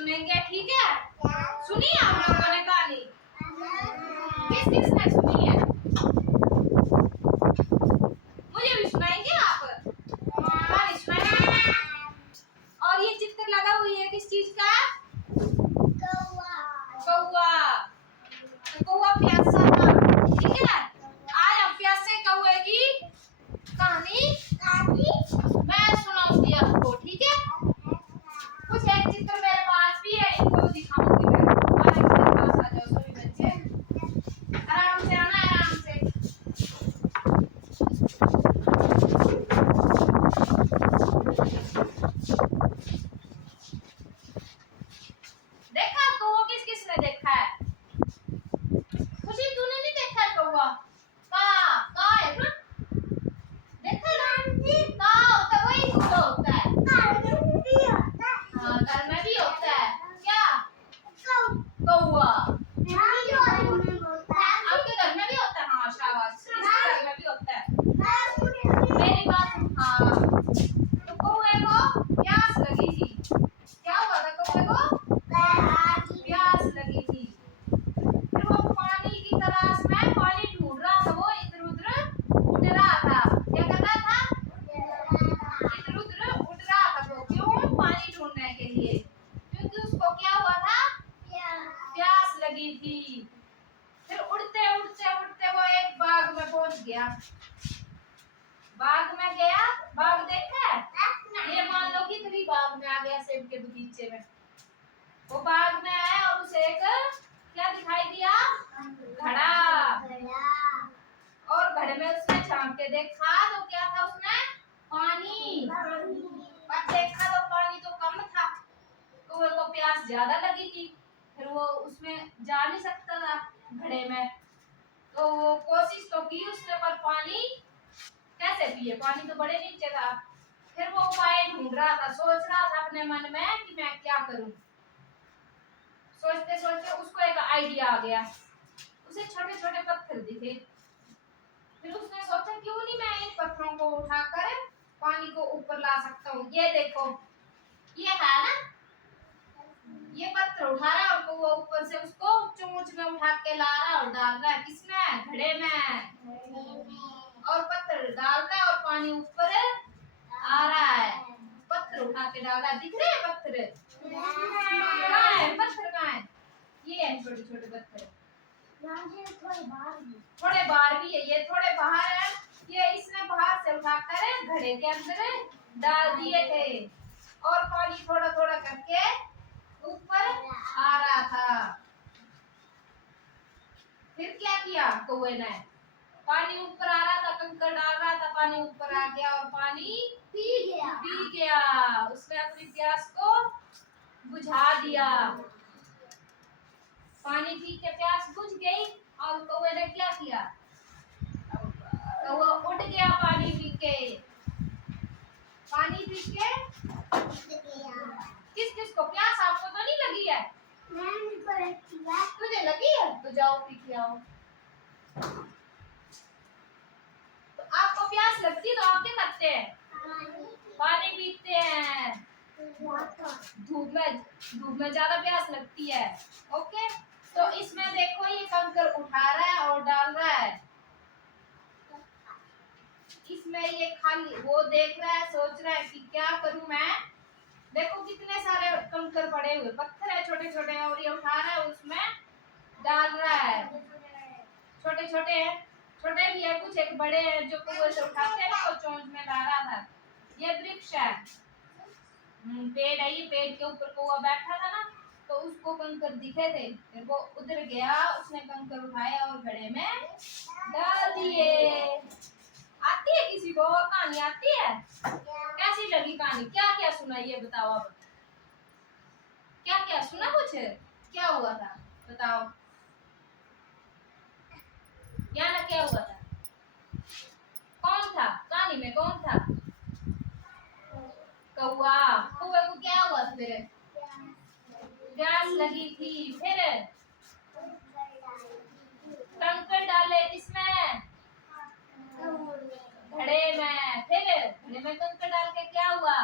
सुनेंगे, ठीक है? सुनिए आप लोगों ने कहानी। किस किसने सुनी है? मुझे भी सुनाएंगे आप? कहानी सुनाएंगे। और ये चित्र लगा हुई है किस चीज का? कौवा। कौवा प्यासा था, ठीक है? आज हम प्यासे कौवे की कहानी मैं सुनाऊंगी आपको, ठीक है? कुछ एक चित्र मेरे पास भी है, इनको दिखाऊंगी मैं। आज मेरे पास आ जाओ सभी बच्चे, आराम से आना, आराम से। देखा कौवा किस किसने देखा है? खुशी तूने नहीं देखा है कौवा? का है ना? देखा ना? का होता है, वही कौवा होता है। हाँ, घर में भी होता है। क्या? कौवा। आपके घर में भी होता है? हाँ, शाबाश। इसके घर में भी होता है। मेरी बात, हाँ। तो कौवे को प्यास लगी थी। क्या हुआ था कौवे को? प्यास लगी थी। फिर वो पानी की तलाश में पानी ढूंढ रहा था, वो इधर उधर उड़ रहा था। क्या कर रहा था? इधर उधर उड़ रहा था वो। क्यों? पानी ढूंढने के लिए। क्योंकि उसको क्या हुआ था? प्यास लगी थी। फिर उड़ते उड़ते उड़ते वो एक बाग में पहुंच गया। बाग में गया, बाग देखा है? ये मान लो कि कभी बाग में आ गया, सेब के बगीचे में। वो बाग में आया और उसे एक क्या दिखाई दिया? घड़ा। और घड़े में उसने झांक के देखा तो क्या था उसमें? पानी। पर देखा तो पानी तो कम था, तो वो प्यास ज्यादा लगी थी। फिर वो उसमें जा नहीं सकता था घड़े में, तो वो कोशिश तो की उसने, पर पानी कैसे पिए? पानी तो बड़े नीचे था। फिर वो उपाय ढूंढ रहा था, सोच रहा था अपने मन में कि मैं क्या करूं। सोचते सोचते उसको एक आइडिया आ गया। उसे छोटे छोटे पत्थर दिखे। फिर उसने सोचा क्यों नहीं मैं इन पत्थरों को उठाकर पानी को ऊपर ला सकता हूँ। ये देखो, ये है ना, ये पत्थर उठा रहा है और वो ऊपर से उसको चोंच में उठा के ला रहा और डाल रहा है किसमें? घड़े में। और पत्थर डाल रहा है और पानी ऊपर आ रहा है। पत्थर उठा के डाल रहा है, दिख रहे हैं पत्थर? कहाँ है पत्थर? कहाँ है? ये है छोटे छोटे पत्थर। थोड़े बाहर भी है, ये थोड़े बाहर है। ये इसने बाहर से उठाकर घड़े के अंदर डाल दिए थे और पानी थोड़ा थोड़ा करके ऊपर आ रहा था। फिर क्या किया कौवे ने? पानी ऊपर आ रहा था, कंकड़ डाल रहा था, पानी ऊपर आ गया और पानी पी गया। उसने अपनी प्यास को बुझा दिया। पानी पी के प्यास बुझ गई और कौवे ने क्या किया? कौवा उड़ गया पानी पी के। पानी पी के किस किस को प्यास? आपको तो नहीं लगी है? तुझे लगी है तो जाओ पी के आओ। तो आपको प्यास लगती तो आप क्या करते हैं? पानी पीते हैं। धूप में ज्यादा प्यास लगती है। ओके, तो इसमें देखो ये कंकड़ उठा रहा है और डाल रहा है। इसमें ये खाली वो देख रहा है, सोच रहा है कि क्या करूं मैं। देखो कितने सारे कंकड़ पड़े हुए, पत्थर है छोटे छोटे, और ये उठा रहा है उसमें डाल रहा है। छोटे छोटे हैं, छोटे भी है कुछ, एक बड़े हैं जो कुएं से उठाते हैं ना, वो चोंच में ला रहा था। ये वृक्ष है, पेड़ है। ये पेड़ के ऊपर कौवा बैठा था ना, तो उसको कंकड़ दिखे थे। फिर वो उधर गया, उसने कंकड़ उठाया और घड़े में डाल दिए। आती है किसी को और कहानी आती है? कैसी लगी कहानी? क्या क्या सुना ये बताओ अब। क्या क्या सुना? कुछ क्या हुआ था बताओ। क्या ना क्या हुआ था? कौन था कहानी में? कौन था? कौवा। कौवे को क्या हुआ था? फिर प्यास लगी थी। फिर कंकड़ डाले किसमें? घड़े में। फिर घड़े में कंकड़ डाल के क्या हुआ?